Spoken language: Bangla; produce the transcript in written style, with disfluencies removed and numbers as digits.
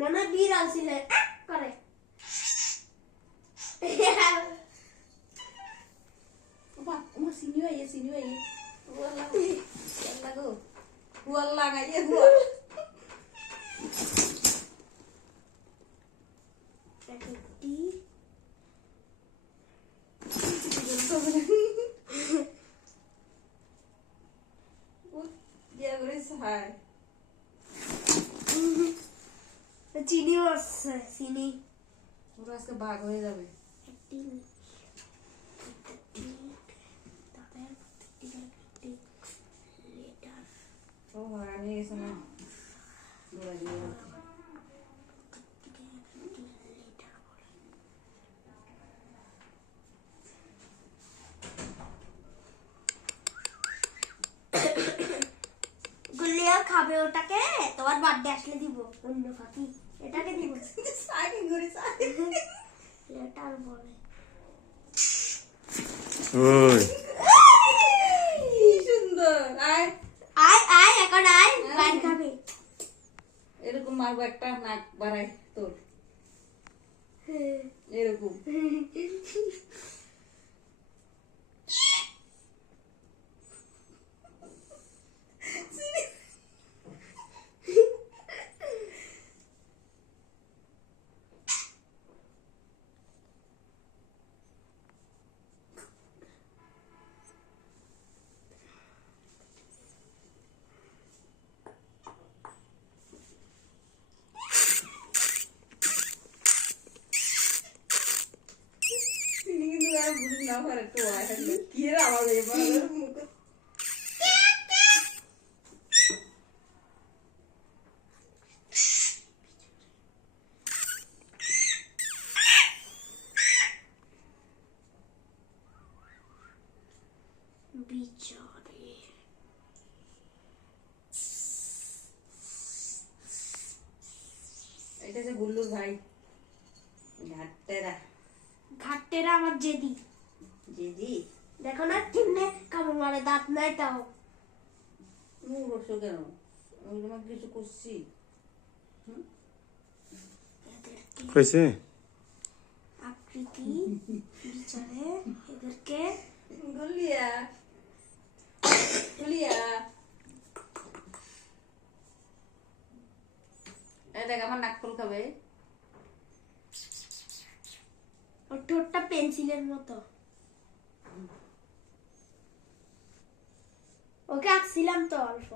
মনে বিড়াল ছিল করে Uma sini aja. Hualang aja gua. Dia berisah. চিনি আছে চিনি পুরো আজকে ভাগ হয়ে যাবে। ও হারানি গেছে না দৌড়া দিয়ে গুলিয়া খাবে ওটাকে তোমার বার্থডে আসলে দিব অন্য ফাঁকি এটাকে দিব সাইকেল ঘুরে সাইকেল লেটার বলে ওই সুন্দর আয় আয় আয় এখন আয় বাইর খাবে এরকম মারবো একটা নাক বাড়াই তোর এরকম না পারে তো আয় কি রে আওয়াজ এবার মুখ বিচরে এটা যে গুল্লুর ভাই ঘাটতেরা আমার জেদি দিদি দেখো না কিন্নে কামড় মারে দাঁত নাই তাও মুখ বসো কেন আমি তোমাকে কিছু করছি কইছে আকৃতি বিচারে এদেরকে গুলিয়া গুলিয়া এই দেখ আমার নাক ফুল খাবে ওর ঠোঁটটা পেন্সিলের মতো ওকে আঁকছিলাম তো অল্প